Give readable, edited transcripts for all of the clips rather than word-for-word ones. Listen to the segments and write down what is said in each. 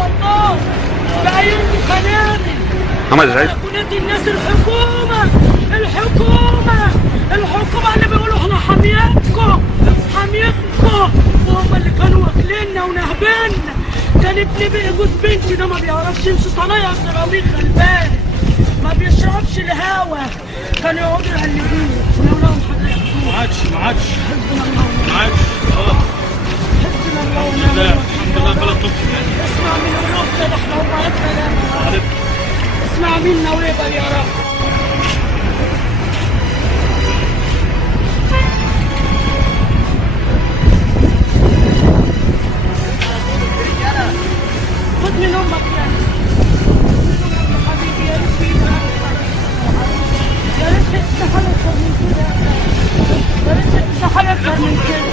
والله بعيونكم خنادق. محمد سعيد ولاد الناس الحكومة اللي بيقولوا احنا حاميتكم وهم اللي كانوا واكليننا ونهبنا. كان ابني جوز بنتي ده ما بيعرفش يمشي صنايع سيراميك غلبان، ما بيشربش الهوا، كانوا يقعدوا يقلبوه ولو لهم حاجة ياخدوها. ما عادش حسبنا الله ونعم الوكيل. الحمد لله بلد تطفي. اسمع من الوقت ده احنا وبعتنا يا رب. اسمع منا ويقبل يا رب. خد من امك يا حبيبي، يا ريت في يا ريت تستحل اكتر من كده، يا ريت تستحل اكتر من كده.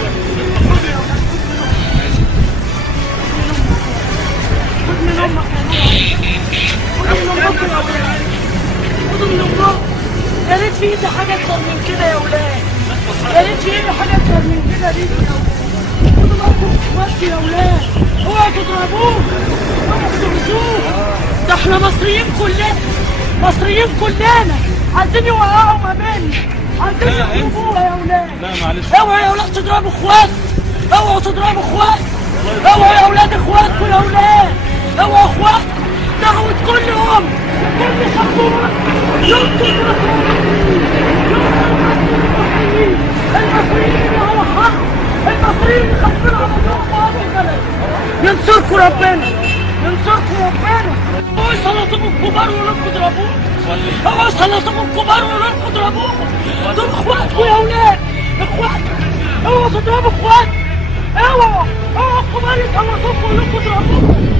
خد من امك يا ولاد، خدوا من امك. يا ريت في ايدي حاجه اكتر من كده يا ولاد، يا ريت في ايدي حاجه اكتر من كده ليكوا يا ولاد. خدوا معاكم اخواتي يا ولاد، اوعوا تضربوه، اوعوا تغزوه. ده احنا مصريين كلنا عايزين يوقعوا ما بيننا، عايزين يضربوها يا ولاد. لا معلش، اوعوا يا ولاد تضربوا اخوات، اوعوا تضربوا اخوات، اوعوا يا ولاد اخواتكم يا ولاد، اوعوا اخواتكم. دعوة كل ام كل خطوة ينقذ المصريين اللي على حق، المصريين اللي خايفين على هذا البلد. ينصركم ربنا. اوعوا يسلطوكم الكبار ويقولوا اضربوه، اوعوا يسلطوكم الكبار ويقولوا اضربوه. دول اخواتكم يا ولاد، اخواتكم. اوعوا تضربوا اخواتكم، اوعوا الكبار يسلطوكم ويقولوا اضربوه.